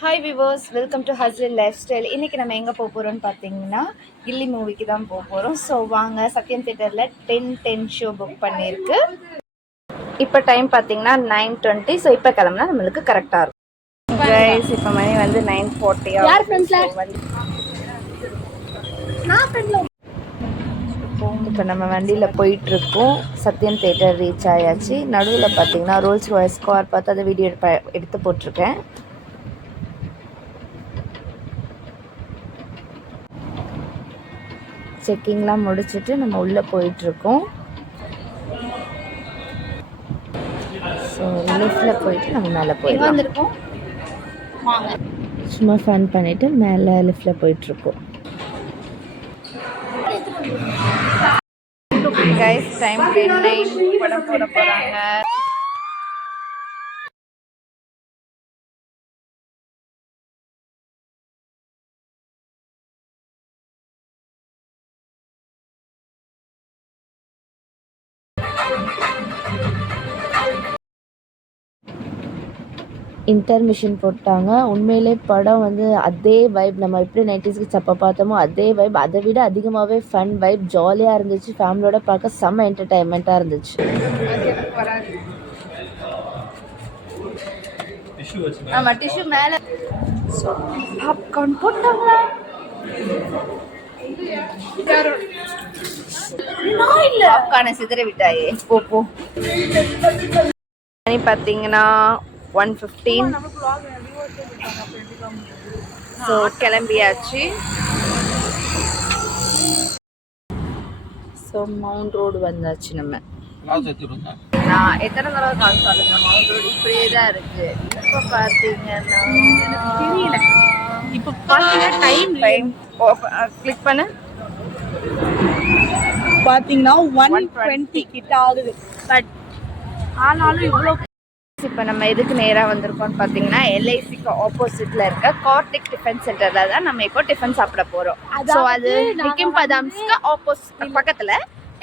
Hi viewers, welcome to ஹஸ்லில் life style. இன்றைக்கி நம்ம எங்கே போக போகிறோம்னு பார்த்தீங்கன்னா கில்லி மூவிக்கு தான் போக போகிறோம். ஸோ வாங்க, சத்யம் தியேட்டரில் 10:10 ஷோ புக் பண்ணியிருக்கு. இப்போ டைம் பார்த்தீங்கன்னா 9:20. ஸோ இப்போ கிளம்புனா நம்மளுக்கு கரெக்டாக இருக்கும். கைஸ், இப்போ மணி வந்து 9:40. இப்போ நம்ம வண்டியில் போயிட்டுருக்கோம். சத்யம் தியேட்டர் ரீச் ஆயாச்சு. நடுவில் பார்த்தீங்கன்னா ரோல்ஸ் ராய்ஸ் கார் பார்த்து அதை வீடியோ எடுத்து போட்டிருக்கேன். செக்கிங்லாம் முடிச்சுட்டு நம்ம உள்ளே போயிட்டுருக்கோம். ஸோ லிஃப்டில் போயிட்டு நம்ம மேலே போயிட்டுருக்கோம். சும்மா ஃபன் பண்ணிவிட்டு மேலே லிஃப்டில் போயிட்டுருக்கோம். கைஸ், டைம் 10:09 படம் போட போகிறாங்க. இன்டர்மிஷன் போட்டாங்க. உண்மையிலே படம் வந்து அதே வைப், நம்ம எப்படி 90s சப்ப பார்த்தோமோ அதே வைப், அதை விட அதிகமாகவே ஃபன் வைப், ஜாலியாக இருந்துச்சு. ஃபேமிலியோட பார்க்க செம்ம என்டர்டைன்மெண்ட்டாக இருந்துச்சு. ஆமாம், டிஷ்யூ மேலே பாப்கார்ன் போட்டாங்க. பாப்கார்னை சிதற விட்டாயே. போ பார்த்தீங்கன்னா 1:15. ஸோ கிளம்பியாச்சு. ஸோ மவுண்ட் ரோடு வந்தாச்சு. நம்ம நான் எத்தனை தடவை கால் சொல்லுங்க, மவுண்ட் ரோடு இப்படியே தான் இருக்கு. இப்போ பார்த்தீங்கன்னா இப்போ டைம் கிளிக் பண்ண பார்த்தீங்கன்னா 1:20 கிட்ட ஆகுது. பட் ஆனாலும் இவ்வளோ. இப்போ நம்ம எதுக்கு நேராக வந்திருக்கோம்னு பார்த்தீங்கன்னா எல்ஐசிக்கு ஆப்போசிட்டில் இருக்க கார்டிக் டிஃபன் சென்டரில் தான் நம்ம இப்போ டிஃபன் சாப்பிட போகிறோம். ஸோ அது நிக்கிம் பதாம்ஸ்க்கு ஆப்போசிட் பக்கத்தில்,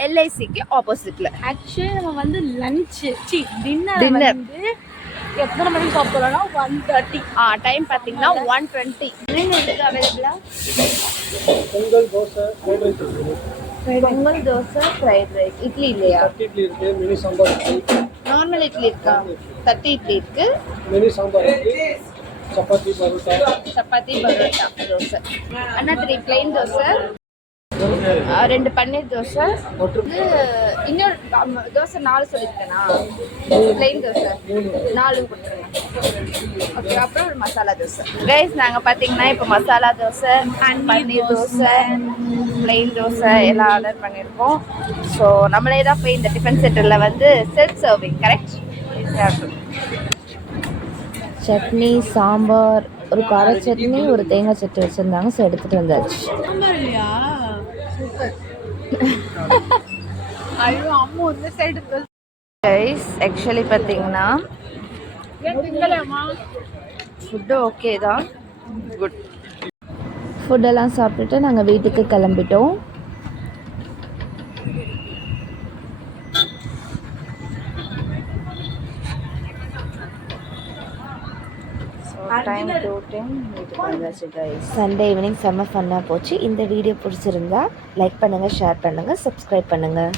எல்ஐசிக்கு ஆப்போசிட்டில். ஆக்சுவலி நம்ம வந்து டின்னர் வந்து எத்தனை மணிக்கு சாப்பிட்றோம்னா 1:30. டைம் பார்த்தீங்கன்னா 1:20. அவைலபிளா பொங்கல் தோசை, பொங்கல் தோசை, ஃப்ரைட் ரைஸ், இட்லி இல்லையா? இட்லி இருக்கு, மினி சாம்பார் இருக்கு. நார்மல் இட்லி இருக்கா? 30 இட்லி இருக்கு, மினி சாம்பார் இருக்கு, சப்பாத்தி பரோட்டா தோசை. அண்ணா 3 பிளெயின் தோசை, 2 பன்னீர் தோசை, இன்னொரு தோசை 4 சொல்லியிருக்கேனா? பிளெயின் தோசை 4 கொடுத்துருங்க. ஓகே, அப்புறம் ஒரு மசாலா தோசை. கைஸ், நாங்கள் பார்த்தீங்கன்னா இப்போ மசாலா தோசை, பன்னீர் தோசை, பிளெயின் தோசை எல்லாம் ஆர்டர் பண்ணியிருக்கோம். ஸோ நம்மளே தான் போய் இந்த டிஃபன் சென்டரில் வந்து self serving. Correct. Chutney, sambar, ஒரு கார சட்னி, ஒரு தேங்காய் சட்னி வச்சுருந்தாங்க. ஸோ எடுத்துகிட்டு வந்தாச்சு. ஆக்சுவலி பார்த்தீங்கன்னா ஃபுட்டு ஓகே தான், குட். ஃபுட்டெல்லாம் சாப்பிட்டுட்டு நாங்கள் வீட்டுக்கு கிளம்பிட்டோம். சண்டே ஈவினிங் செம்ம ஃபன்னாக போச்சு. இந்த வீடியோ பிடிச்சிருந்தா லைக் பண்ணுங்கள், ஷேர் பண்ணுங்கள், சப்ஸ்கிரைப் பண்ணுங்கள்.